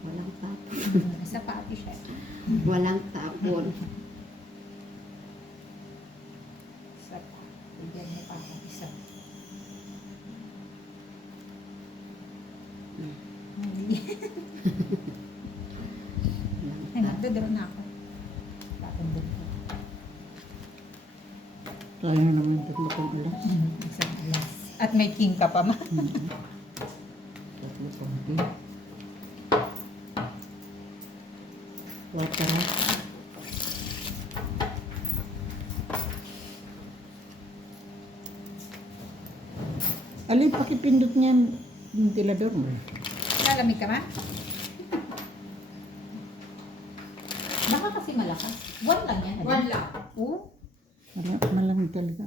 Walang tapon. Sa pati siya. Walang tapon. Sa pati. Bigyan niya pa akong isa. Ay, nagdodoro na ako. Tapon doon ko. Sayang naman tatlo kong alas. Isang alas. At may king ka pa ma. Tatlo kong king. Water. Alin pakipindot niyan yung tilador mo? Lalamig ka ma? Baka kasi malakas. One lang yan. One lang. Oo. Malamig talaga.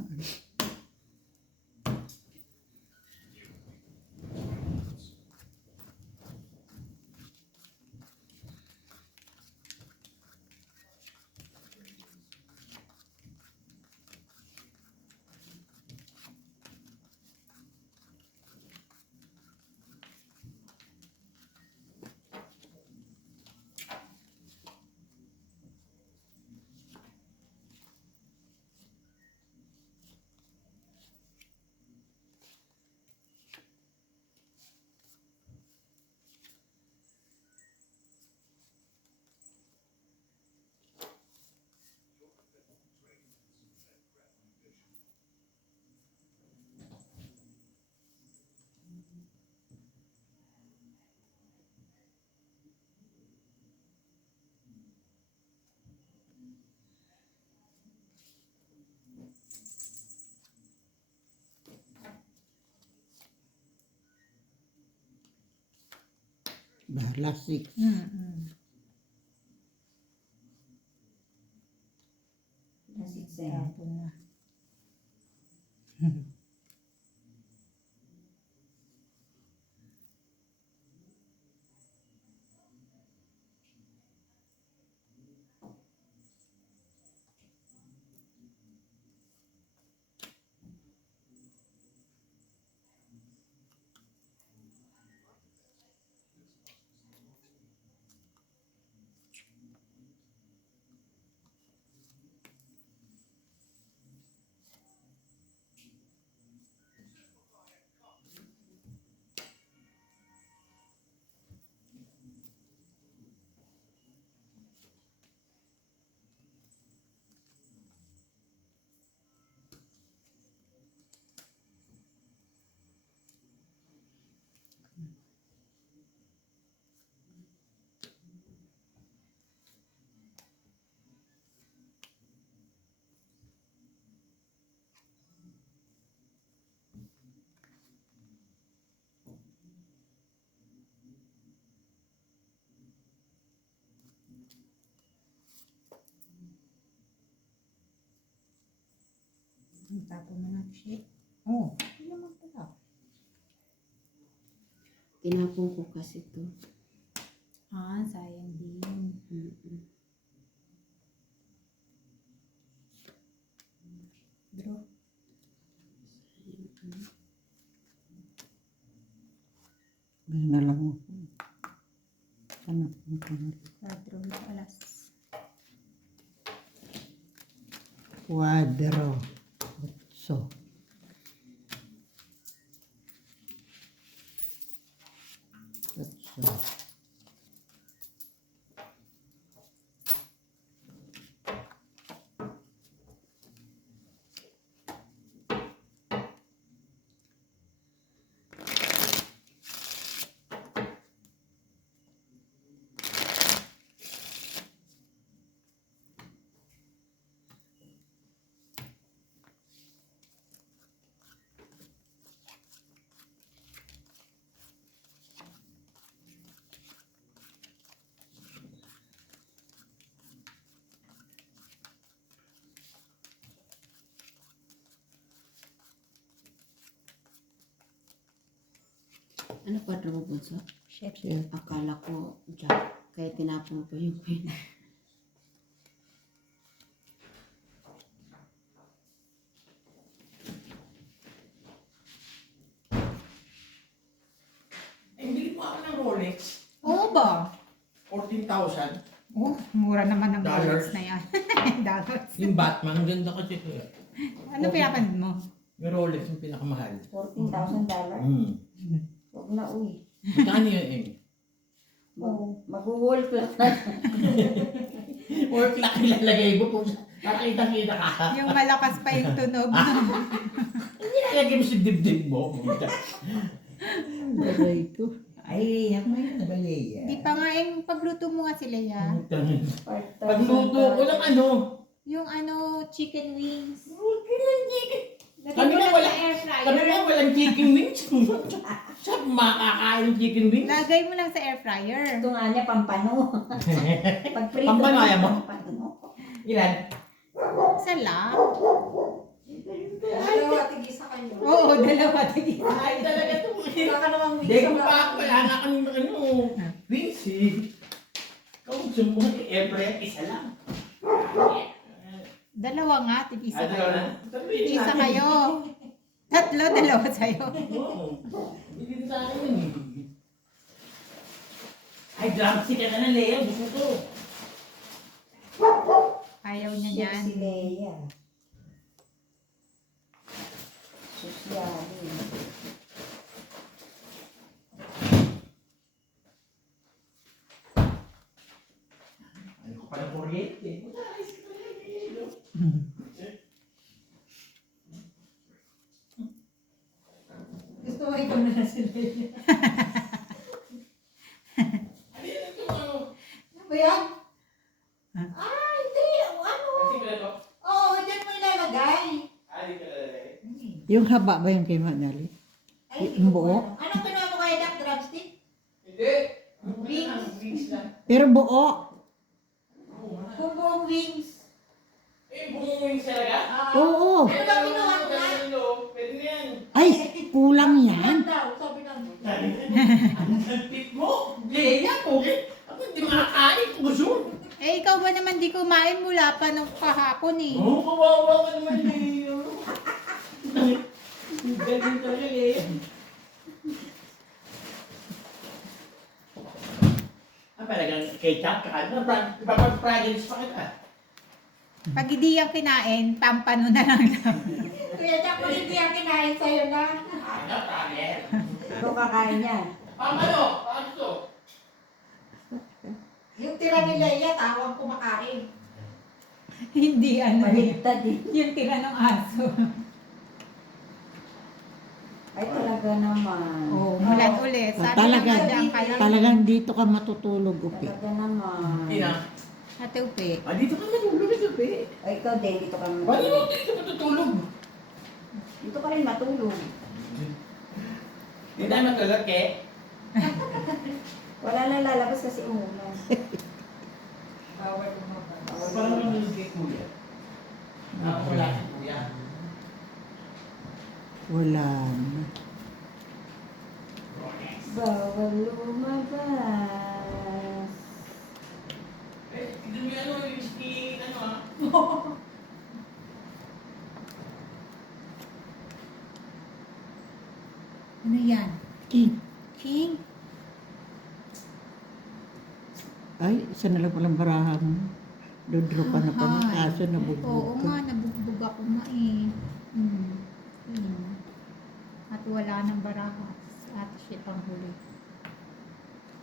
Bahala 6. Tapon na. Tapon mo na siya. Oh, hindi naman pala. Tinapon ko kasi to. Ah, sayang din. Draw. Ganyan na lang ako. Anak mo ka na. Draw ito alas. Cuadro. 8. Ano pa daw bunso? Shit. Chef. Akala ko jack. Kaya tinapon ko yung pen. Eh, bili mo ako ng Rolex. Oo ba? 14,000. Oh, mura naman ang Dollars. Rolex na yan. Dollars. Yung Batman, ang ganda kasi ko. Ano pinapanood mo? Yung Rolex yung pinakamahal. $14,000. Huwag na, uy. Magkano yun eh? Mag-wall clock na. Or clock nilalagay mo kung nakita-kita ka. Yung malakas pa yung tunog. Nilalagay mo sa dibdib mo. Aray ko. Ay, ako na yun. Nabalaya. Di pa nga yung pagluto mo nga sila ya. Pagluto ko ng ano. Yung ano, chicken wings. Kami na wala. Kami na walang chicken wings. Siya makakain ng chicken wings. Lagay mo lang sa air fryer. Ito nga niya, pampano. Pag prito. Pampano ayaw mo? Pampano. Ilan? Isa lang. Dalawa, tigisa kayo. Oo, dalawa. Tigil. Ay, talaga ito. Wala ka namang wings. Hindi ko pa, wala nga kami ano. Wings eh. Kung sumuha, every isa lang. Dalawa nga, tig-isa Ano kayo. na? Sabihin Tig-isa natin. kayo. Tatlo, dalawa sa'yo. Oo. Hindi din sa akin yun eh. Ay, drumstick ka na ng Lea. Gusto ko. Ayaw niya Shit, yan. si Leia. Sosyalin. Ano ko pala kuryente? Gusto mo ikaw na si Leia. Ano yun ito ano? Ano ba yan? Huh? Ah, hindi. Ano? Kasi ko na to? Oo, dyan mo ilalagay. Di ka lalagay. Yung haba ba yung kay Manali? Ay, Yung buo? Anong kinuha mo kaya Jack? Drumstick? Hindi. Wings. Wings lang. Pero buo. Kung buong wings. Eh, buong wings talaga? Oo. Ano ba kinuha mo na? Pwede na yan. Ay, kulang yan. Yan daw, sabi ng Ang tip mo. Lea, okay. Ako hindi makakain kung gusto. Eh, ikaw ba naman di kumain mula pa nung kahapon eh. Oo, kawawa ka naman Lea. Galing talaga Lea. Ah, talagang ketchup ka. Ano, ipapag-fragrance pa kita. Pag hindi yan kinain, pampano na lang daw. Kuya Jack, kung hindi yan kinain sa'yo na. Ano, fragrance? Ano kakain yan? Paano? Paano to? Yung tira ni Leia, tawang kumakain. Hindi ano. Baligtad eh. Yung tira ng aso. Ay talaga naman. Oo, mulan ulit. Sabi Talaga. naman dyan kayo. Talagang dito ka matutulog, Upi. Talaga naman. Hindi na. Ate Upe. Ah, dito ka matulog ito, pe. Ay, ikaw din, dito ka Paano matulog. mo dito matutulog? Dito ka rin matulog. Hindi tayo matulog, ke? Wala na lalabas kasi umulan. Parang matulog kay kuya. Ah, wala si kuya. Wala na. Bawal lumabas. Eh, hindi mo yan, ano, whiskey, ano ah. Ano yan? King. King? Ay, isa na lang palang barahan mo. Dodro ka na pa ng Ay. kaso nabugbog Oo ka. nga, nabugbog ako nga eh. At wala nang barahas. At siya pang huli.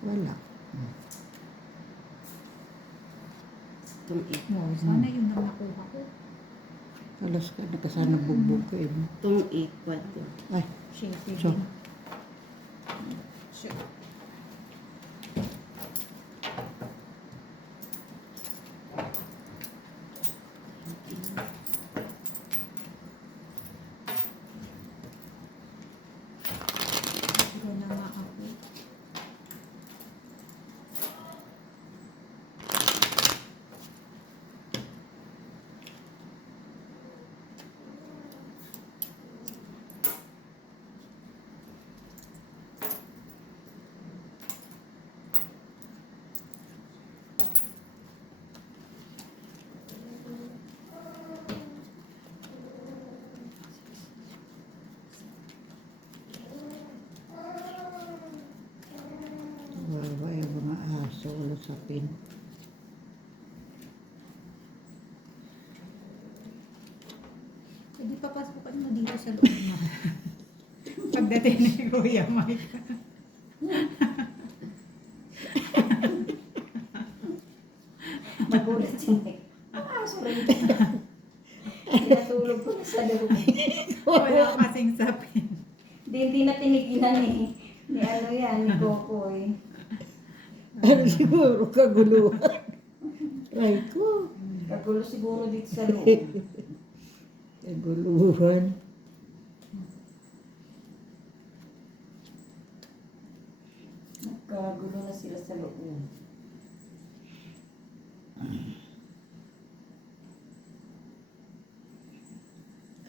Wala. Itong it. Wow, sana yun ang nakuha ko. Alas ka, nakasana bugbog ka eh. Itong equal to. Ay, Shit, So? Shit. Diyan na nga ako. sapin. Pwede papasukan mo dito sa loob na. Pagdating ni Kuya Mike. Magulat si Mike. Ah, sorry. Pinatulog ko na sa loob. Wala kasing sapin. Hindi na tinigilan ni ano yan, ni Kokoy. Ano siguro kaguluhan? Ay ko. Kagulo siguro dito sa loob. Kaguluhan. Nagkagulo na sila sa loob.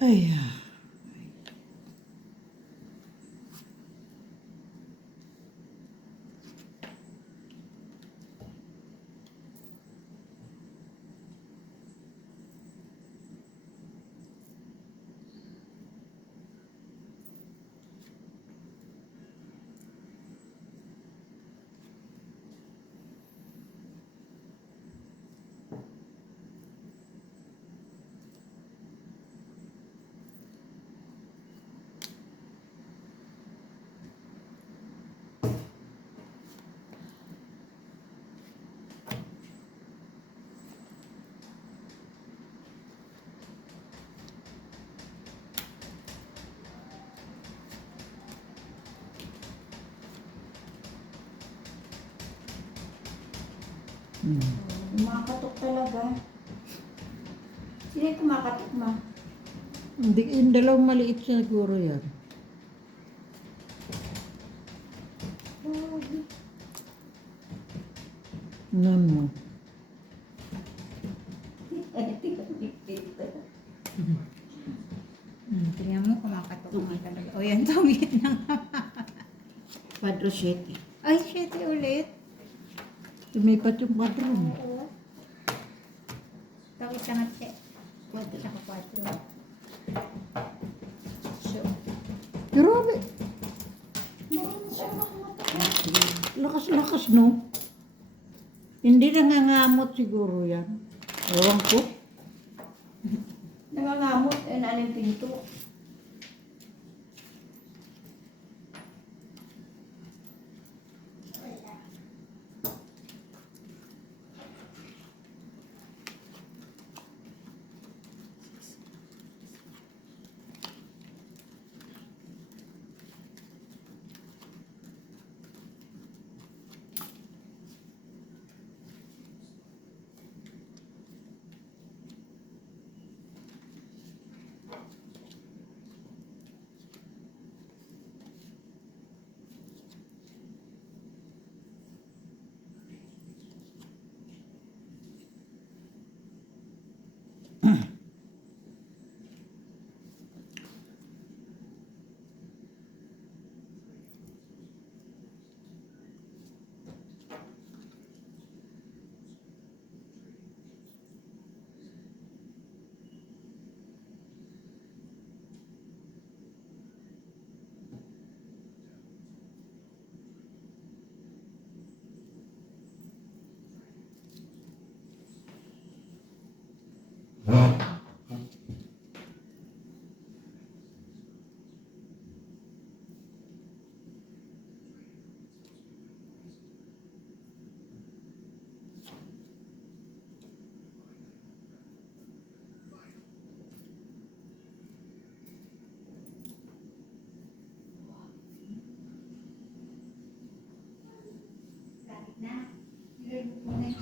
Ay, Kumakatok talaga. Sino yung kumakatok, ma? Hindi, yung dalawang maliit siguro yan. Nan mo. Tingnan mo, kumakatok nga talaga. O yan, tumit na nga. Quadro 7. Ay, shit, ulit. Tumipat yung patron. Tapos ka nga, check. Quadro. Tsaka 4. So, Grabe. Marunong siya makamatok. Lakas-lakas, no? Hindi nangangamot siguro yan. Ewan ko. Nangangamot, ano yung pinto.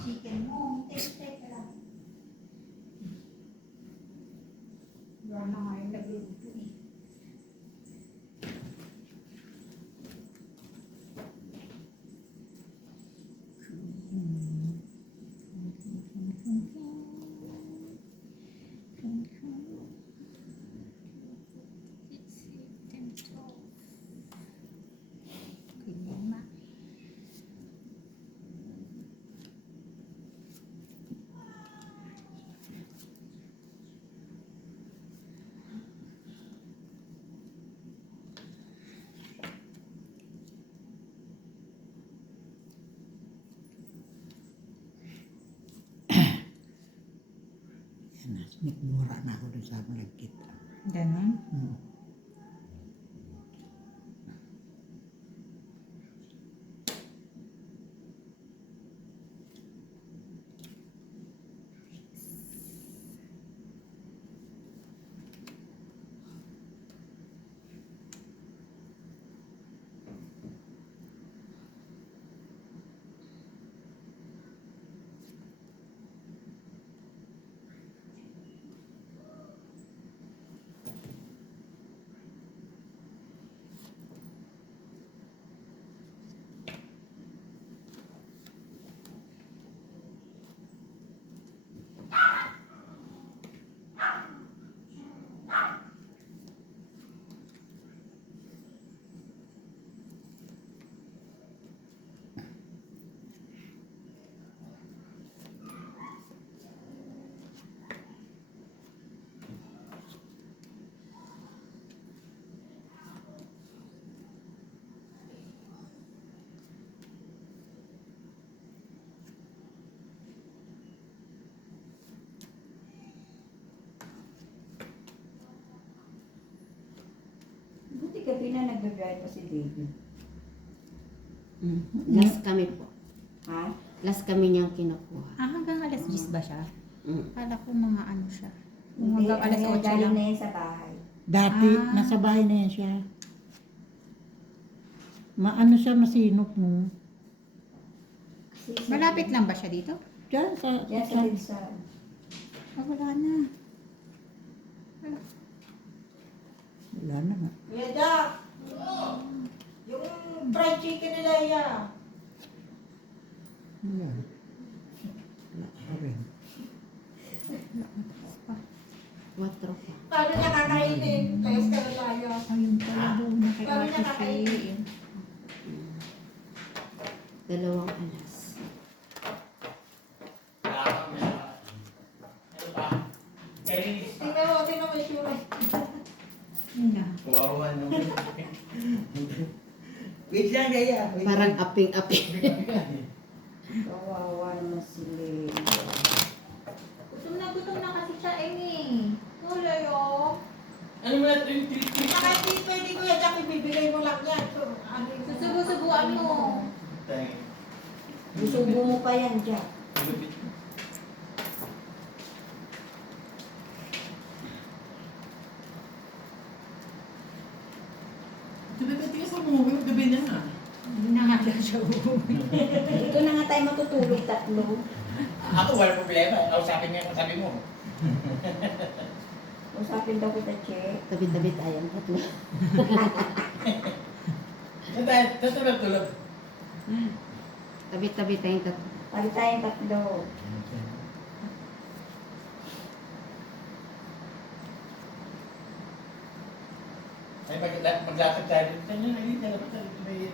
chicken mo. Take lang. Wala na nga yung nagluto eh. Nagmura na ako dun sa malagkit. Ganon. Hmm. Buti gabi na nagbabiyahe pa si David. Last kami po. Ha? Last kami niyang kinukuha. Hanggang alas 10 ba siya? Mm. Kala ko mga ano siya. Hindi, Hanggang alas 8 galing lang. na yan sa bahay. Dati, Ah. nasa bahay na yan siya. Maano siya, masinop mo. Malapit lang ba siya dito? Diyan, Yan sa Wilson. Wala na. Wala na nga. Kuya Jack! Yung fried chicken nila yan. Wala. Wala pa rin. 4 pa. Paano niya kakainin? Kayos ka na tayo. Ayun pala doon na kay Paano Ate niya kakainin? Faye. 2 alas. Ano ba? Chinese. Tingnan mo yung sura. Yun na. Kawawa naman. Wait lang, Gaya. Wait Parang lang. aping-aping. Kawawa naman si Leo. Gutom na kasi siya, Amy. Wala yun. Ano mo natin yung treat-treat? Saka hindi pwede Kuya Jack, ibibigay mo lang yan. So, ano yung- Susubo-subuan mo. Thank you. Susubo mo pa yan, Jack. Tigas mo mo, gabi na nga. Hindi na nga siya uuwi. Dito na nga tayo matutulog tatlo. Ako, wala problema. Kausapin niya, sabi mo. Usapin daw kita, Che. Tabi-tabi tayong 3. Tapos tulog. Tabi-tabi tayong 3. Pag tayong tatlo. Ay, maglakad tayo. Tignan nyo, hindi talaga tayo.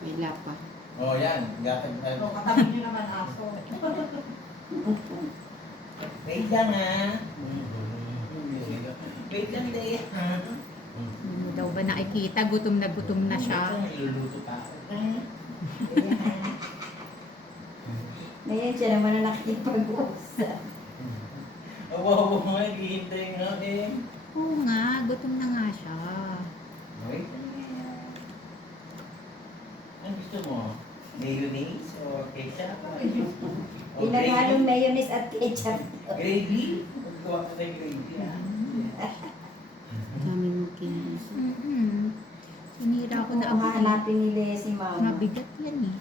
May lapa. Oh, yan. Maglakad tayo. So, katabi niyo naman aso. Wait lang, ha? Wait lang, Leia. Hindi daw ba nakikita? Gutom na siya. Iluluto pa ako. Ngayon siya naman na nakikipag-usap. Oo, naghihintay nga eh. Oo nga, gutom na nga siya. Wait lang, Leia. Ano gusto mo? Mayonnaise or ketchup? O Pinaghalong mayonnaise at ketchup. gravy? Maggawa ka ng gravy, ha? Dami mong kinain. Sinira ko na Kung ang hahanapin ni Lea si Mama. mabigat yan eh.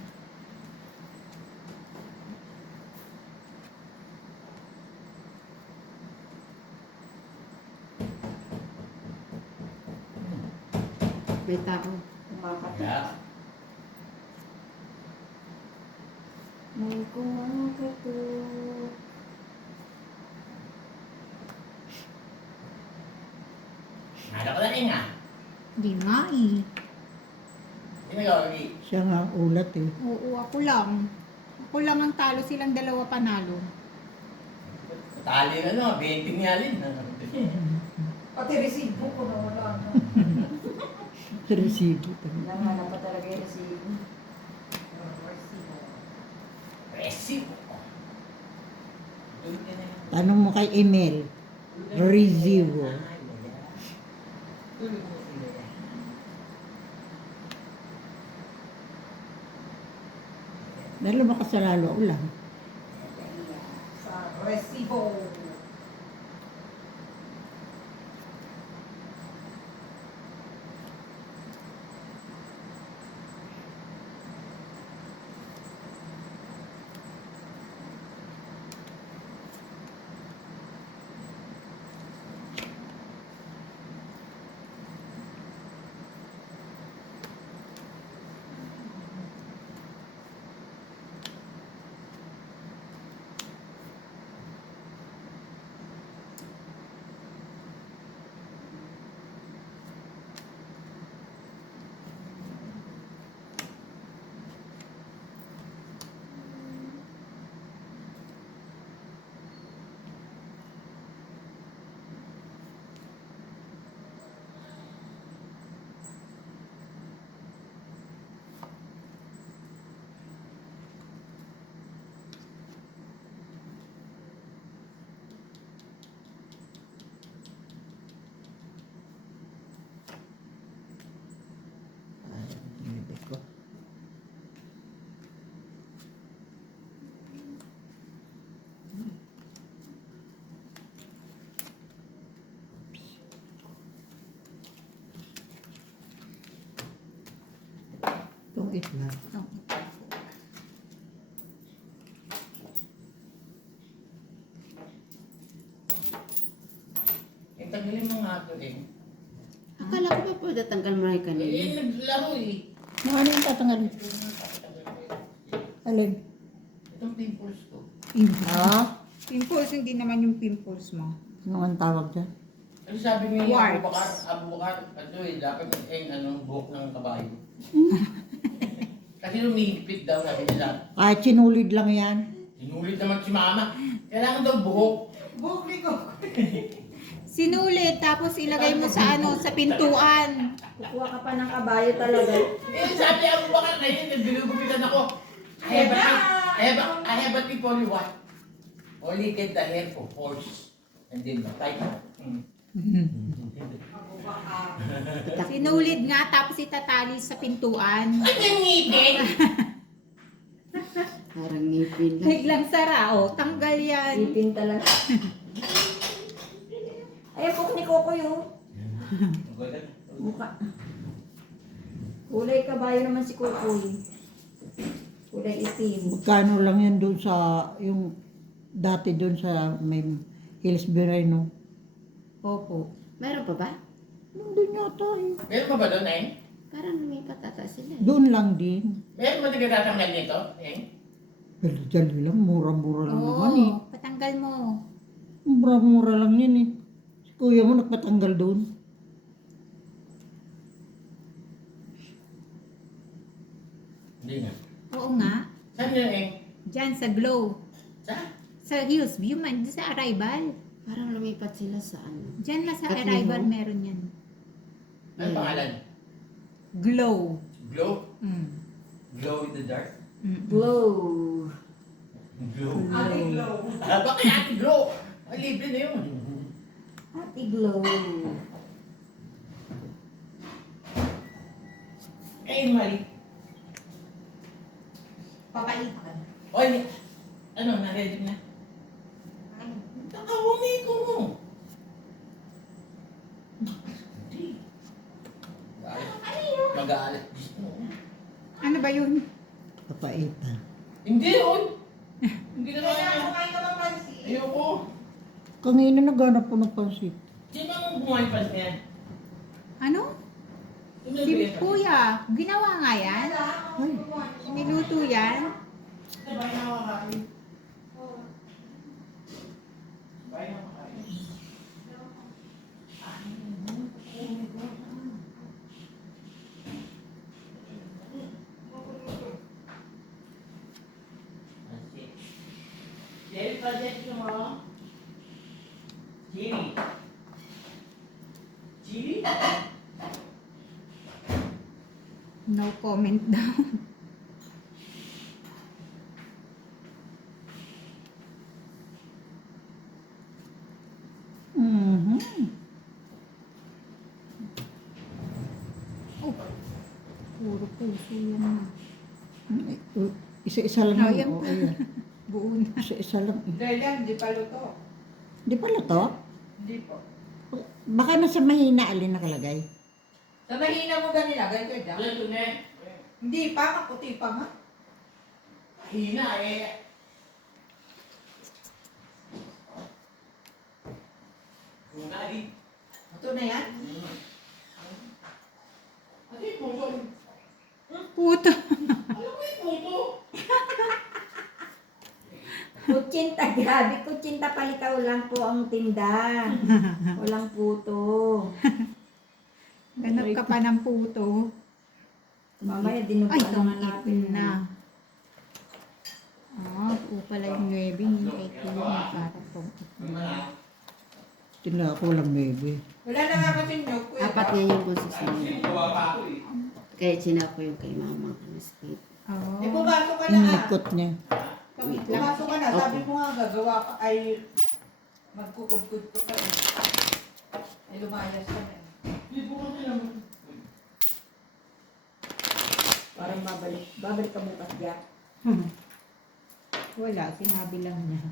May tao. Kumakatok. Yeah. May kumakatok. Nada ko na rin, ha? Hindi nga eh. Hindi na gawagi. Siya nga ulat eh. Oo, ako lang. Ako lang ang talo, silang dalawa panalo. Tali na, no? 20 nga rin. Pati resibo ko na wala. Resibo. Naman pa talaga yung resibo. Resibo. Tanong mo kay Emil. Resibo. Dahil ba ka sa lalo ulan? Sa resibo. Bibig ko. Itong itlog. Tanggalin mo nga ito eh. Akala ko ba pwede tanggal mo na yung kanina? Eh, naglaro eh. Ano yung tatanggalin? Alin? Itong pimples ko. Ha? Pimples, hindi naman yung pimples mo. Ano ang tawag dyan? Ano sabi ni Warts. Abubakar, ano eh, dapat anong buhok ng kabayo. Kasi lumilipit daw, sabi nila. Kahit sinulid lang yan. Sinulit naman si mama. Kailangan daw buhok. Buhok ni ko. Sinulit, tapos ilagay mo sa sa pintuan. Kukuha ka pa ng kabayo talaga. Eh, sabi ni Abubakar na yun, nagbilugupitan ako. I have a tip only what? Only get the hair for horse. And then the type. Sinulit nga, tapos itatali sa pintuan. Ano yung ngipin? Parang ngipin lang. Biglang sara, tanggal yan. Ipin talaga. Ay, buhok ni Kokoy, oh. Mukha. Kulay kabayo naman si Kokoy. Kulay itim. Magkano lang yan doon sa, yung dati doon sa may Hillsbury, no? Opo. Meron pa ba? Nandun yata eh. Meron pa ba doon, eh? Parang lumipat ata sila. Doon lang din. Meron ba nagtatanggal nito, eh? Pero dyan lang, mura-mura lang naman eh. Patanggal mo. Mura-mura lang yan eh. Si kuya mo nagpatanggal doon. Hindi nga. Oo nga. Saan yun, eh? Diyan sa Glow. Saan? Sa Hillsview man, sa Arrival. Parang lumipat sila sa ano. Diyan lang sa At Arrival Liho? meron yan. Ano pangalan? Glow. Glow? Mm. Glow in the dark? Glow. Glow? Ate Glow. Bakit ate glow? Ay, libre na yun. Ate Glow. Eh, Mari. Papaitan. Oy, ano, na-ready na? Takawumi ko mo. Hindi. Mag-aalit. Ano ba yun? Papaitan. Hindi, oy. Hindi na Kaya kaya. kumain ka ng pansin. Ayoko. Kanina naghanap po ng pansit. Sino ang buhay pa niyan? Ano? Sino Si ang Kuya. Ginawa nga yan. Ay, Niluto yan. Sabay na makakain. Sabay na makakain. Jerry, project mo. Jerry. Jerry? No comment daw. puso yan na. Isa-isa lang Oh, yun. yan Oo, pa. ayan. Buo na. Isa-isa lang. Dahil di pa luto. Di pala to? Hindi po. Baka nasa mahina alin nakalagay. Sa mahina mo ganila, ganito dyan. Ito na. Hindi pa, maputi pa nga. Hina eh. Kunari. Ito na yan. Ano yung puso? Puto. Ano ko yung puso? Kutsinta, grabe. Kutsinta palitaw lang po ang tinda. Walang puto. Ganap ka pa ng puto. Mamaya Ay, dinubuan naman tungkit natin. na. Ah, po pala yung 9. Hintay ko yung para pong. Tinla ko lang, baby. Wala na nga kasi nyog. Kuya. Apat nga yung bunso sa inyo. Gawa pa ako eh. Kaya sinako yung kay mama ang split. Oh. Eh, pumasok ka na ah. Inikot niya. Pumasok ka na. Sabi mo nga, gagawa ka ay magkukudkud ko ka eh. Ay, lumayas ka na eh. Hindi po kasi naman. Parang babalik ka bukas dyan. Wala, sinabi lang niya.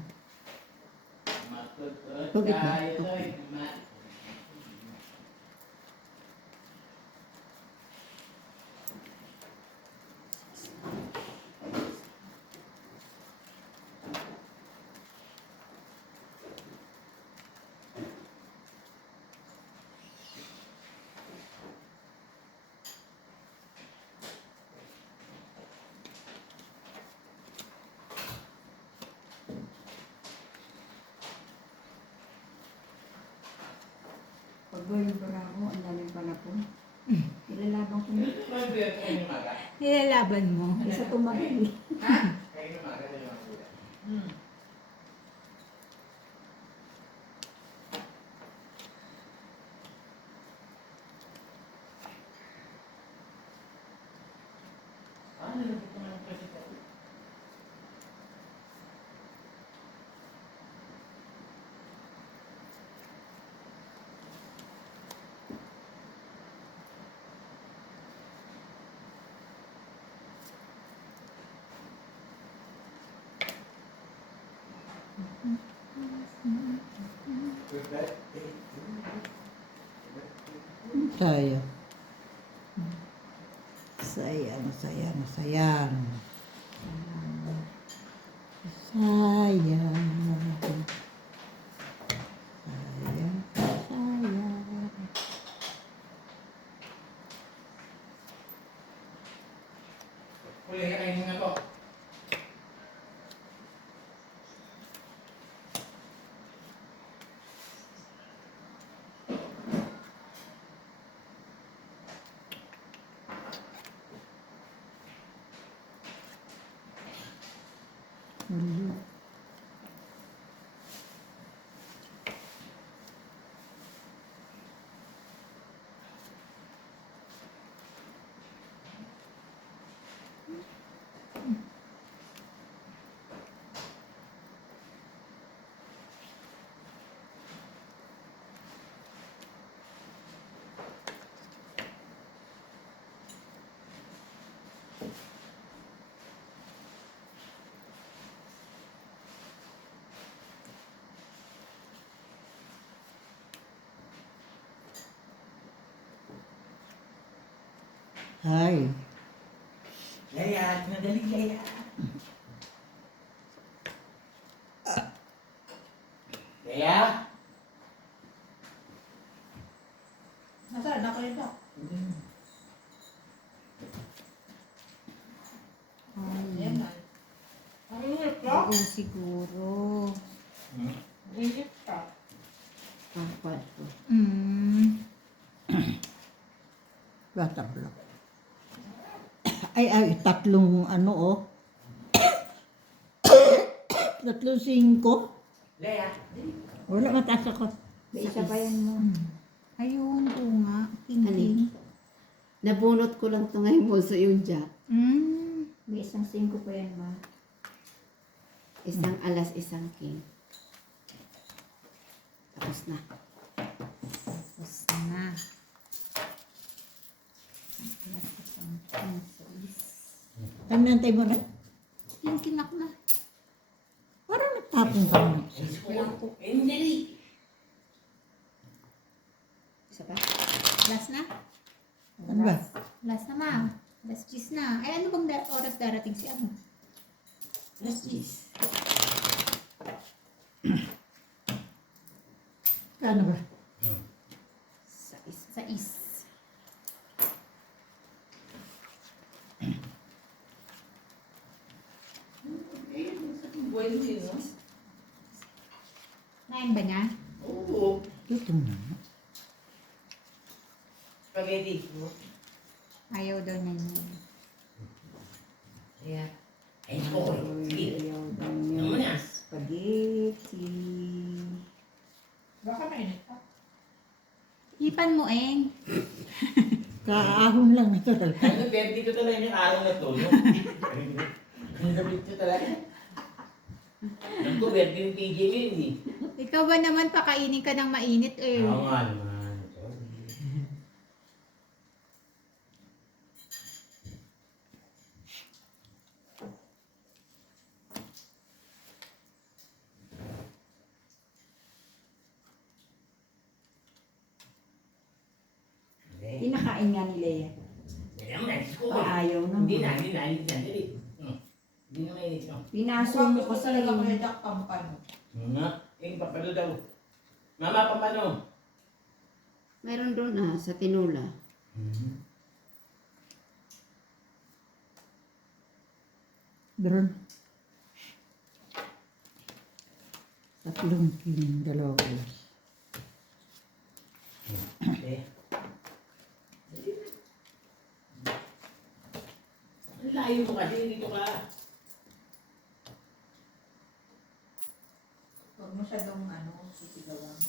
Bakit ba? Pag yung barako, ang daming panapon. Ilalabang ko na. Nilalaban mo. Isa tumagil. Sayang. Sayang, sayang, sayang. Sayang. Sayang, sayang. Huli ka kayo nga po. Ay. Gaya, nadali gaya. Gaya? Nasaan na kayo ba? Ayan na. Ang init ka? Oo, siguro. Init ka. Apat po. Bata block. Ay, tatlong ano, oh. Tatlong 5. Gaya. Wala, mataas ako. May isa pa yan mo. Ayun, oo nga. King-king. Nabunot ko lang ito ngayon bunso yung jack. May isang 5 pa yan, ma. Isang alas, isang king. Tapos na. Tapos na. Ang plus isang king. Nantay mo na? Yung kinak na. Parang nagtapon ka na. Hindi. Isa pa? Last na? Ano ba? Last na, ma'am. Last cheese na. Ay, ano bang oras darating si ano? Last cheese. Kano ba? Sa is. Buwan din, no? Nain ba niya? Oo. Ito na. Spaghetti. No? Ayaw daw niya yun. Kaya. Ay, ko. Sige. Ayaw daw Ano niya. na? Spaghetti. Baka mainit pa. Ipan mo, Eng. Kaahon lang ito talaga. Ano, birthday ko talaga yung araw na to, no? Ang damit ko talaga. Alam ko, birthday yung PJ Min, eh. Ikaw ba naman pakainin ka ng mainit eh? Oo nga naman. Sorry. Kinakain nga nila yan. Hindi naman, nais ko. Ayaw naman. Hindi na. Dali. Hindi na mainit, no? Pinaso mo Gusto kasi. talaga Kuya Jack pampano. Nga. Papalo daw. Mama, pampano? Meron doon sa tinula. Meron. 3 kiling, 2 oras. Eh. Ang layo mo kasi, dito ka. Huwag masyadong sisigawan.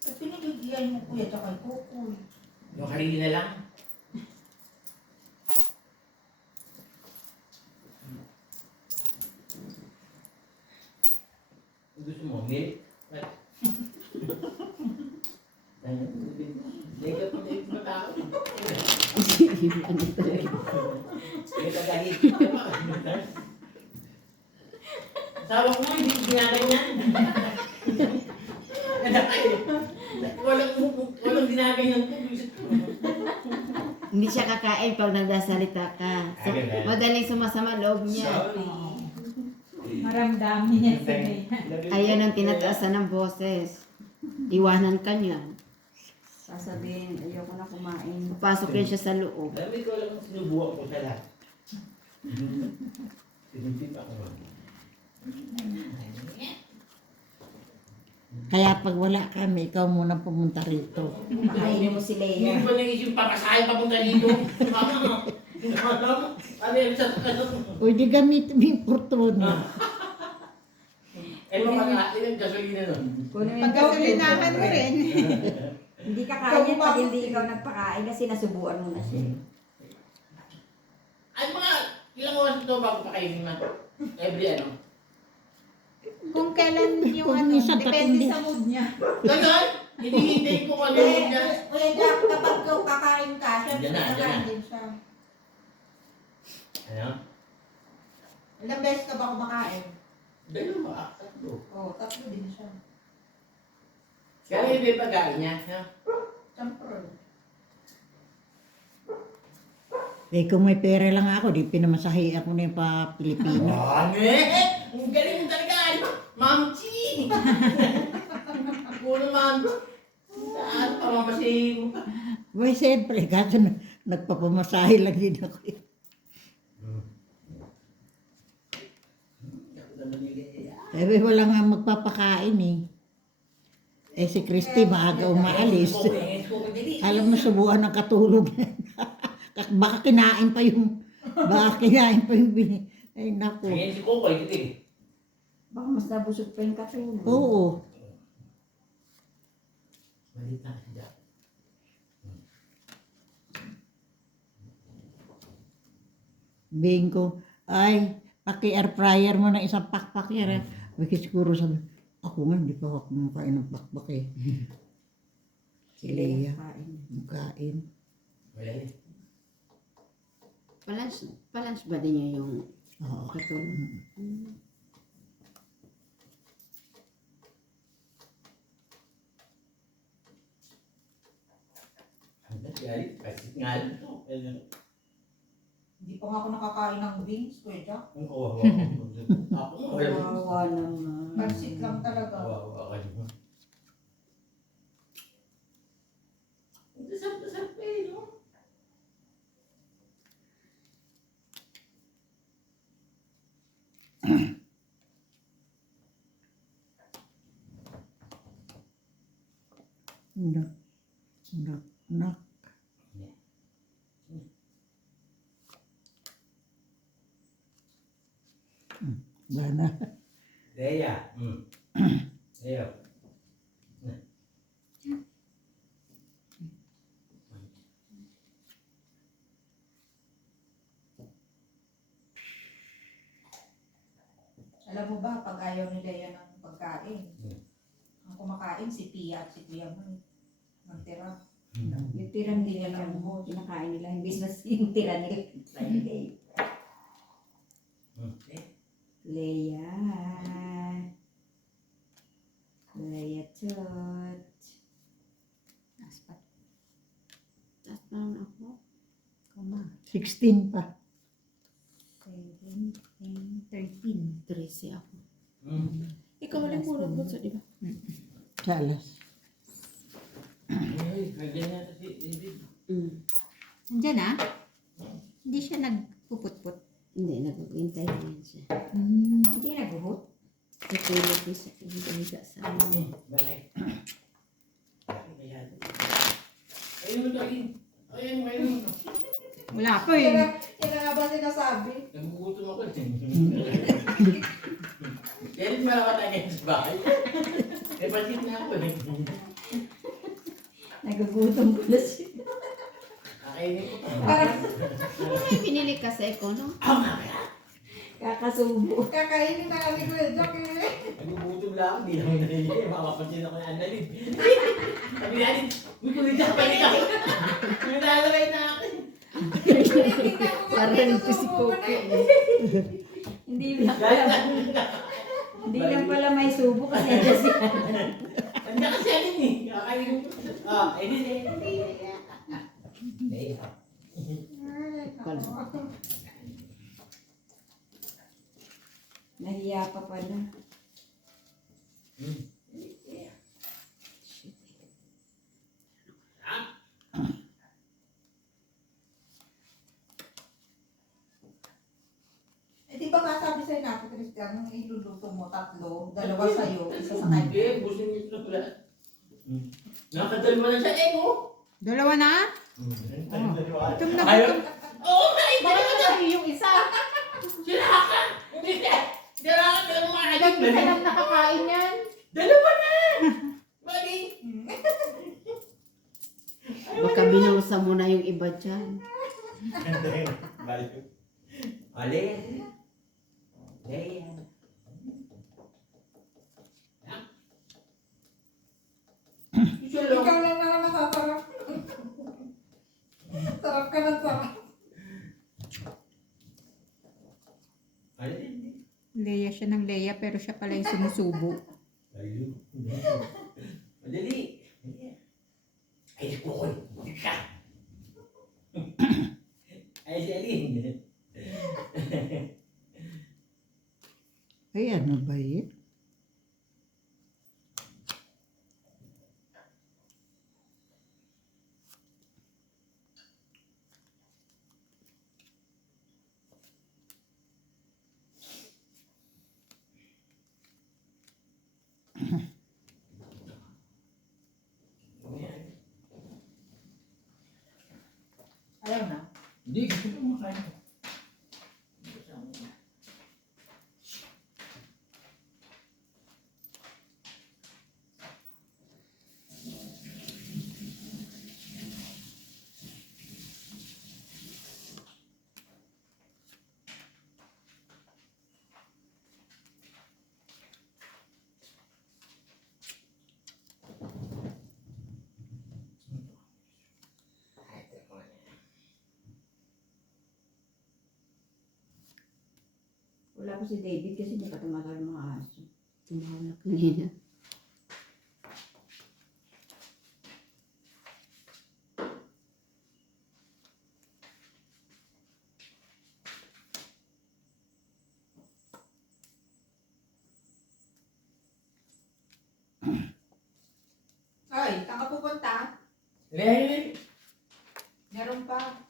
At pinigigiyan mo Kuya Jack ay kukuy. Yung harili na lang. Gusto mo, milk? What? Legat na tao. Ano talaga? Nagagalit. Sawa ko mo, hindi ginaganyan. Walang ginaganyan ko. Hindi siya kakain pag nagdasalita ka. So, Agad. madaling sumasama loob niya. Maramdamin niya sila. Ayan ang tinataasan ng boses. Iwanan ka niya. Sasabihin, ayoko na kumain. Papasok rin siya sa loob. Dami ko lang sinubukan ko sa lahat. Sinipip ako. Kaya pag wala kami, ikaw muna pumunta rito. Makainin mo si Hindi Leia. ko naisip papasahin papunta dito. Ano yan sa O di gamit mo yung fortuna. Eh, mapakain ang gasolina nun. Kunin mo yung Pagkasalinahan mo rin. Hindi kakain yan pag hindi ikaw nagpakain kasi nasubuan mo na siya. Ay, mga ilang oras ito bago pakainin mo? Every Kung kailan yung Kung ano, minsan depende tatindi. sa mood niya. Ganon? Hinihintay ko ano yun niya. Kuya Jack, kapag ikaw kakain ka, syempre Yan na, yan kakain na. din siya. Ano? Ilang beses ka ba kumakain? Dalawa, tatlo. Oo, 3 din siya. Kaya yung may pagkain niya. Ha? Siyempre. Eh kung may pera lang ako, di pinamasahe ako na yung pa Pilipino. Dami! Ang galing mo talaga! Ma'am Chi! Puro Ma'am Chi! Saan pa mamasahin mo? Well, siyempre, kaso nagpapamasahe lang din ako. Eh, wala nga magpapakain eh. Eh, si Christy maaga umaalis. Alam mo, subuan ng katulog. Baka kinain pa yung bini. Ay, naku. Ngayon si Coco, ito eh. Baka mas nabusog pa yung katulog. Oo. Malit na kasi dyan. Bing ko, ay, paki-air fryer mo ng isang pakpak yan. Kasi siguro sabi, ako nga, hindi pa ako kumakain ng pakpak eh. Si Leia. kain. Kain. Wala yun. Palans ba din niya yung Oo. katulong? Kasi nga lang ito. Hindi pa nga ako nakakain ng wings, Kuya Jack. Ang kawawa ko. Ako nga wala. Kawawa naman. Pansit lang talaga. Kawawa ka naman. Ang sarap eh, no? Nak. Nak. Nak. Bana. Leia. Leia. Alam mo ba, pag ayaw ni Leia ng pagkain, Hmm. ang kumakain si Pia at si Kuya Mike. Ang tira. Yung tirang nila lang mo, kinakain nila. Imbis na yung tira nila. Leia. Leia Tot. Aspat. Tapos parang ako. Kama. 16 pa. 7, 10, 13. 13 ako. Ikaw walang pulot mo, di ba? Salas. Ay, pwede na ito si David. Nandyan ah. Hindi siya nagpuputput. Hindi, nag-uintay na yan siya. Hindi naguhot. Sa tulog ko sa higa sa amin. Balay. Ayun mo ito, ayun mo. Wala pa eh. Kaya nga ba sinasabi? Nagugutom ako eh. Kailan ba ako tagay sa bahay? Eh, pasit na ako eh. Nagugutom ko na siya. Kakainin ko. Ano may binili ka sa Econo? Kakasubo. Kakainin na kami Kuya Jack eh. Nagugutom lang ako, di lang nahihiya. Makapansin ako na Annalyn. Sabi natin, uy, kulit ako pa rin ako. Naglalaway na ako. Parang ito si Coco. Hindi lang pala. Hindi lang pala may subo kasi ito siya. Andiyan kasi alin eh. Kakainin ko. Ayun eh. Leia. Nahiya pa pala. Eh di ba nga sabi sa'yo natin, Christian, nung iluluto mo, 3, 2 sa'yo, isa sa kanya. Hindi, gusto niyo ito na pala. Nakadalwa na siya eh, oh. Dalawa na? Gutom na Ayaw. gutom. Oo nga, eh. Bakit na yung isa? Sila ka. Hindi ka. Sila ka. Sila mo maalit. Isa lang nakakain yan. Dalawa na. Mali. Baka binusa mo na yung iba dyan. Mali. Mali. Leia. Ikaw lang naman nakasarap. Sarap ka ng sarap. Mali. Leia siya ng Leia pero siya pala yung sumusubo. Ayun. Madali. Ay, Kukoy. Siya. Ay, si Aline. Ay, ano ba yun? Ayaw na. Hindi, gusto ko makain. Wala ko si David kasi hindi pa tumatawag ng mga aso. Tumawag kanina. Ay, saan ka pupunta? Lea, Meron pa.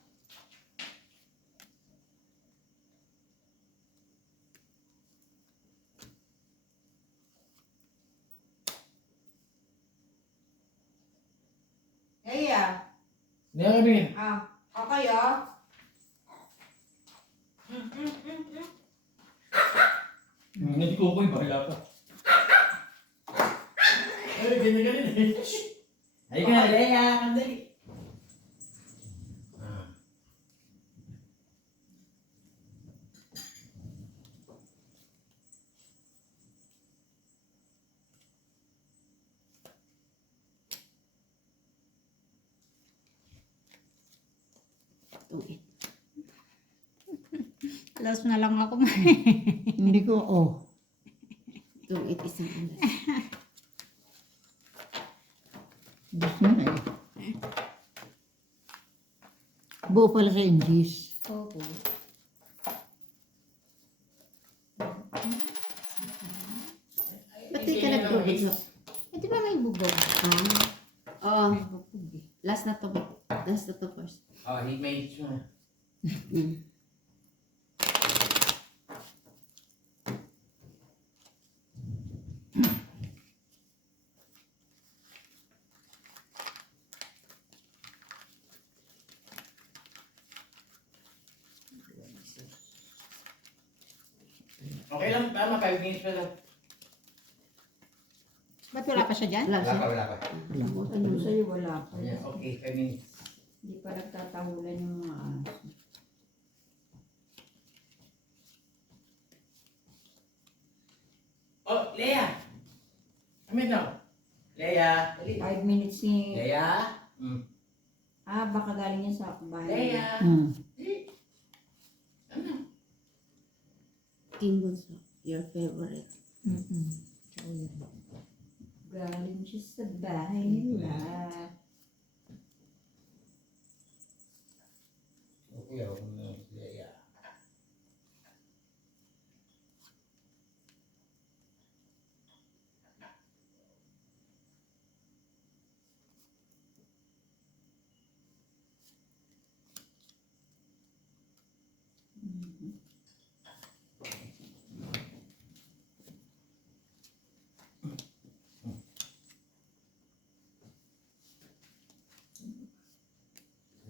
Hey, Lea kami. okay Mm. Hindi ko ko yung bakila pa. Ay, ganyan eh. Ay ka, Lea, kandali. Tungit. Alas na lang ako. Hindi ko, Tungit isang alas. gusto na eh. Buo pala sa English. Opo. Ba't di ka nag-provide sa... Eh, di ba may bubog? Oo. May bubog eh. Last na to. Last na to first. Oh, he made sure. Mm. Okay lang, tama, 5 minutes pa lang. Ba't wala pa siya dyan? Wala siya. wala pa. Ano sa'yo, wala pa. Yeah, okay, 5 minutes. Hindi pa nagtatahulan yung mga aso. Oh, Lea! Kami daw. Lea! 5 minutes ni... Lea! baka galing yan sa bahay. Lea! Ano? King Bunso. Your favorite. Galing siya sa bahay nila. Okay, ako na si Lea.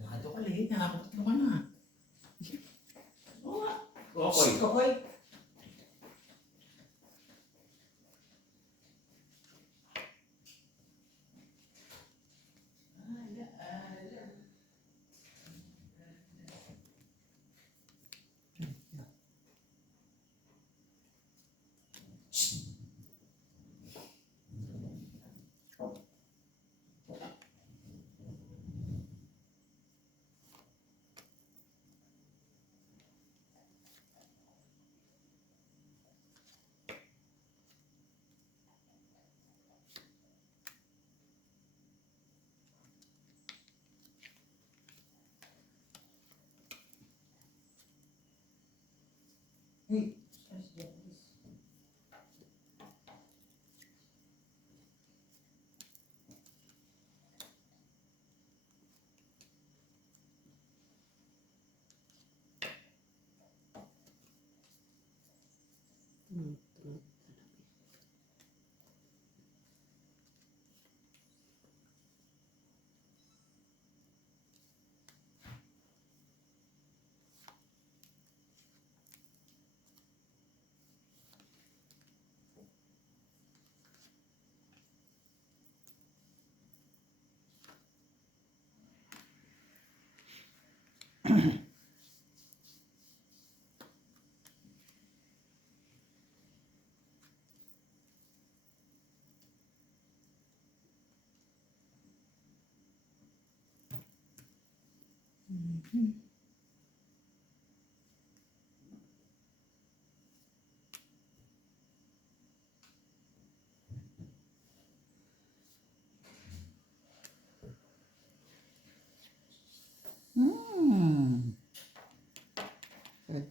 Nakato ka late, nakakot ka na. Oo nga. Okay. Okay.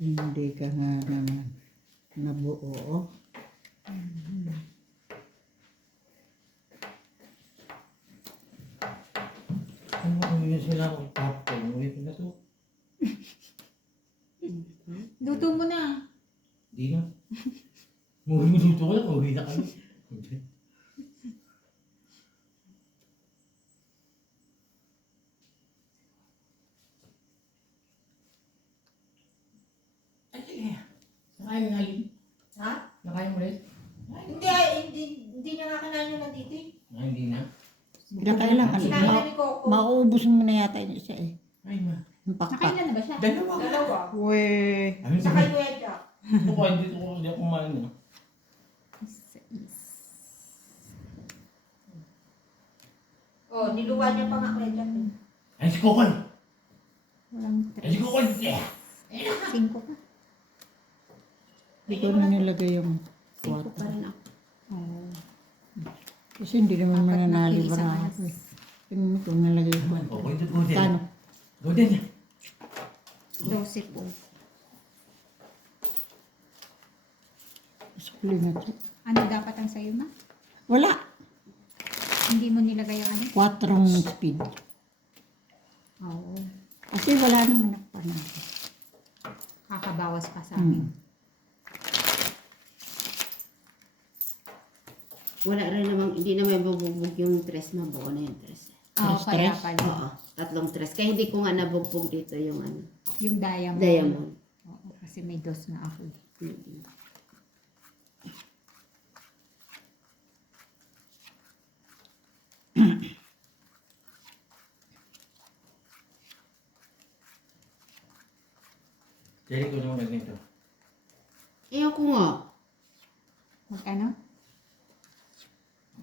Hindi ka nga naman nabuo. Ano yun sila akong popcorn? Ulit na to. Luto mo na. Di na. Luto ko lang, uwi na kami. Ay, sige. Nakain mo na alin? Ha? Nakain mo rin? Hindi niya nga kinain yung nandito eh. Ah, hindi na. Kaya kailangan, Kinain na ni Coco. mauubos mo na yata yung isa eh. Ay, ma. Yung pakpak. Nakailan na ba siya? Dalawa. Dalawa. Weh. Ano Saka sa yung wedja. Ito ko, hindi ako kumain na. Oh, niluwa niya pa nga wedja. Ay, si Kokoy! Walang Ay, si Kokoy! Yeah! 5 pa. Hindi ko na nilagay yung 5 pa water. rin ako. Oo. Kasi hindi naman Apat na mananali isang ba alas. ako eh. Tingnan mo kung nalagay yung water. Kokoy, go din. Kano? Go din. 12 po. Sukli na ito. Ano dapat ang sayo, ma? Wala. Hindi mo nilagay ang ano? 4 speed. Oo. Kasi wala naman nakapanood. Kakabawas pa sa amin. Wala rin namang, hindi naman bubugbog yung tres, mabuo na yung tres. Oo, Stress? kaya pala. Oo, 3 tres. Kaya hindi ko nga nabugbog dito yung ano, Yung diamond. diamond. Oo, kasi may dos nga ako eh. Mm-mm. Jerry, ko naman ganito. Ayoko nga. Magkano?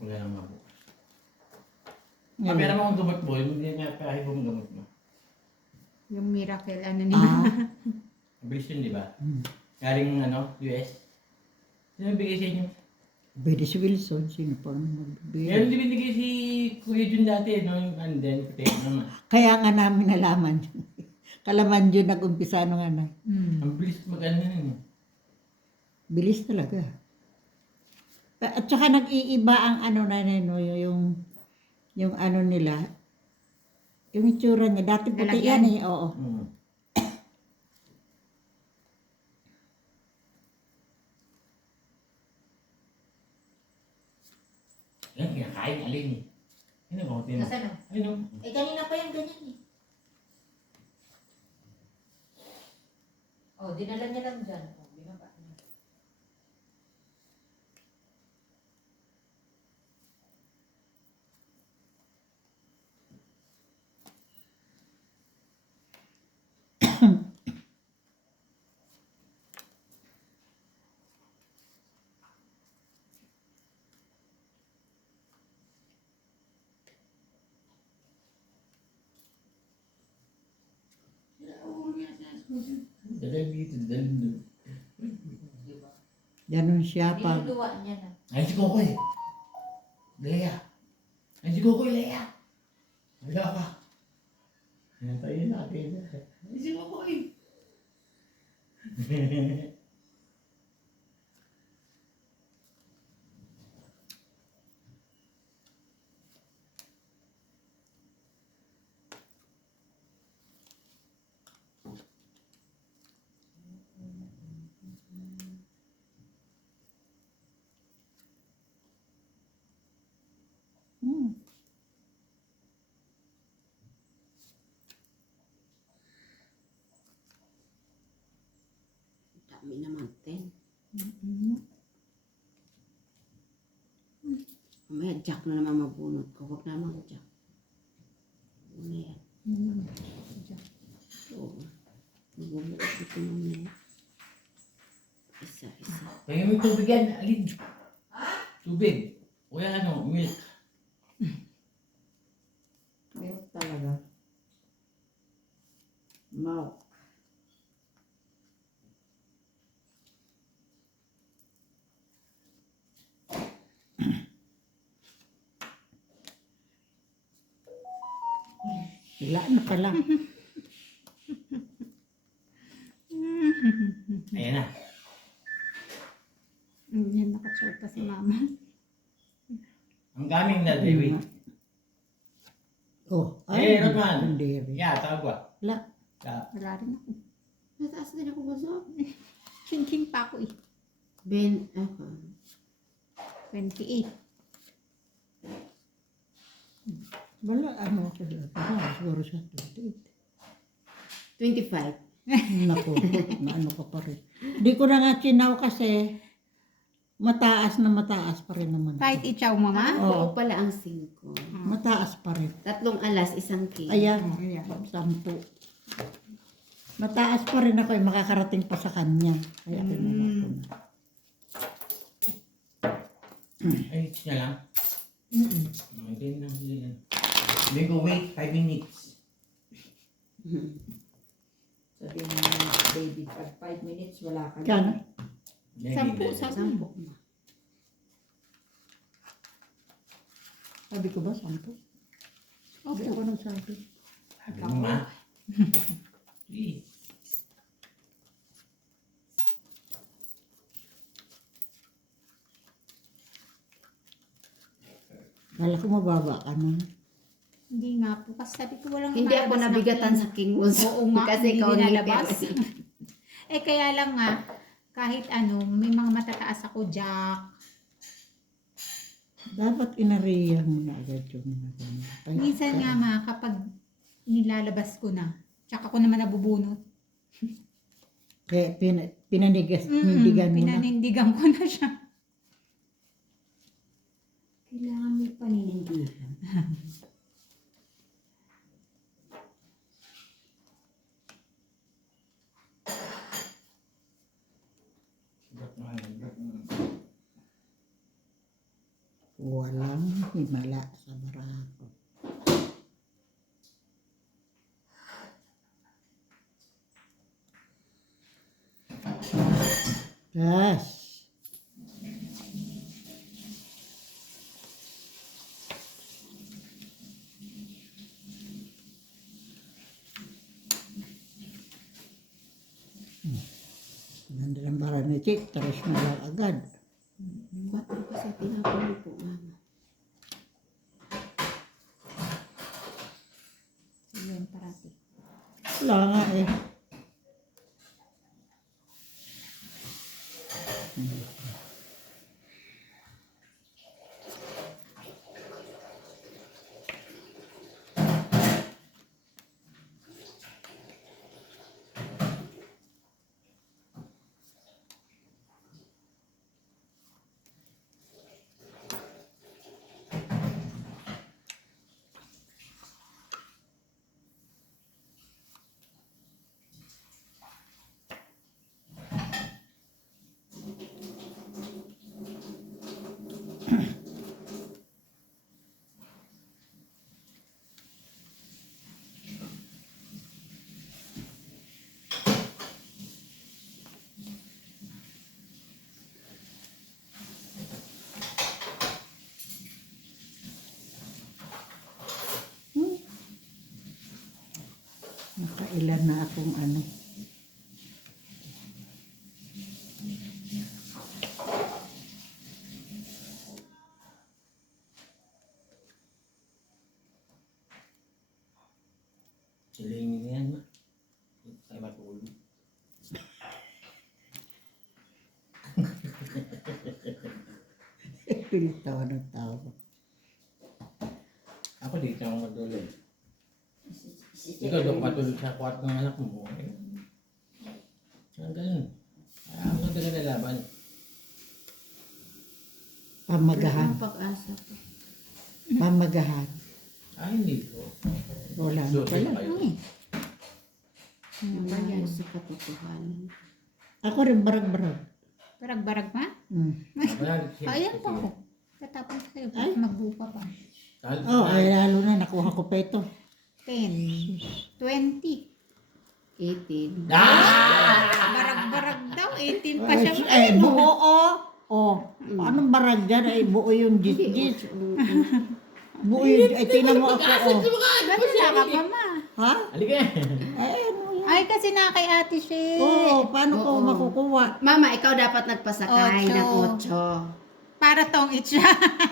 Wala naman ako. Ngayon. Pamera mo akong gamot boy, hindi niya pahay kong gamot mo. Yung miracle, ano nila? Ah, Mabilis yun, di ba? Hmm. Galing, US. Sino bigay sa inyo? pwede si Wilson. Sino pa Meron magbibigay? din binigay si Kuya Jun dati, no? And then, puti naman. Kaya nga namin nalaman. Kalaman yun nag-umpisa nung ano. Hmm. Ang bilis mag-ano nun. Bilis talaga. At saka nag-iiba ang ano na no, yung ano nila. Yung itsura niya. Dati puti Lalagyan. yan eh. Oo. Mm. Yan, kinakain alin eh. Ano ba? Tingnan mo. Nasaan o? Ano? Eh, kanina pa yung ganyan eh. Oh, dinala niya lang dyan. Oh, binaba niya. Dalang dito, dalang doon. Ganon siya pag Niluluwa niya na. Ay, si Kokoy. Lea. Ay, si Kokoy, Lea. Wala ka. Hintayin natin. Ay, si Kokoy. hmm, Dami naman, 10. Mamaya, jack na naman mabunot ko. Huwag naman jack. Ano yan? Oo. Magbubuot ito mamaya. Isa. Kaya may tubig yan, alin? Tubig. O yan, ano, milk. Milk talaga. Milk. wala na pala. Ayan na. Yan, nakachota si mama. Ang gaming na, baby. Oh, Rodman. hindi. Yeah, tawag ba? La, Wala rin ako. Nataas din ako gusto. King pa ako eh. Ben, ako. 28. wala, ano ako. Siguro siya 25. 28. Naku, naano ka pa rin. Di ko na nga chinaw kasi mataas na mataas pa rin naman. Kahit ikaw, mama? Oo pala ang 5. Mataas pa rin. 3 alas, 1 cake. Ayan, Ayan. 10. Mataas pa rin ako, makakarating pa sa kanya. Kaya kinuha ko na. Ay, niya lang. Okay na, sige lang. Then go wait 5 minutes. Sabihin mo, baby, pag 5 minutes, wala ka Kano? Maybe 10 then- sa 10. Sabi ko ba, 10? Hindi ako nagsabi. Sabi mo, ma. Please. Kala ko mababa ka na. Hindi nga po. Kasi sabi ko walang Hindi ako lumalabas na nabigatan king. sa king moves. Oo nga, Kasi hindi ikaw dinalabas. nilipid. Eh kaya lang nga, kahit ano, may mga matataas ako, Jack. Dapat inariyan mo na agad yung mga ganyan. Ay, Minsan nga ma, kapag nilalabas ko na, tsaka ko naman nabubunot. Kaya pinanindigan mo na. Pinanindigan ko na siya. Kailangan may paninindigan. Walang himala sa barako. Yes. Ganda ng bara ni Chick, taris mo lang agad. 4 kasi tinapon po, mama. So yun, parati. Wala nga eh. Nakailan na akong ano. Silingin na yan, ma. Tayo matulog. Pilit tawa ng tawa. Ako dito ako matulog. Ikaw doon matulog sa kwarto ng anak mo. Okay? Ang ganun. Ang magaling na laban. Pamagahan. Ang pag-asa ko. Pamagahan. Ah, hindi po. Wala na Doon pala. kayo. Malayo sa katotohanan. Ako rin barag-barag. Barag-barag ma? Wala. Ayan pa ako. Tatapon ko sa'yo. Ay. Magbuka pa. Oh, ay lalo na nakuha ko pa ito. 10. 20. 18. Barag-barag daw. 18 pa siya. Ay, buo oh. Oh, anong barag dyan? Ay, buo yung jis-jis. Buo yung, ay, tinan mo ako, oh. Wala ka pa ma. Ha? Halika. Ay, ano yan? Ay, kasi na kay Ate She. Oo, paano ko Oo. makukuha? Mama, ikaw dapat nagpasakay ng 8. Para tong itcha.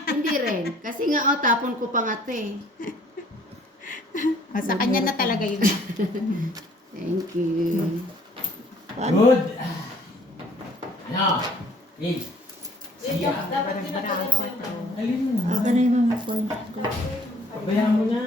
Hindi rin. Kasi nga, tapon ko pa nga 'to eh. Sa kanya na talaga yun. Thank you. Good. Ano? Hey. Siya. Dapat tinatawag ko. Alin mo? Aga na yung mga points ko. Pabayaan mo na.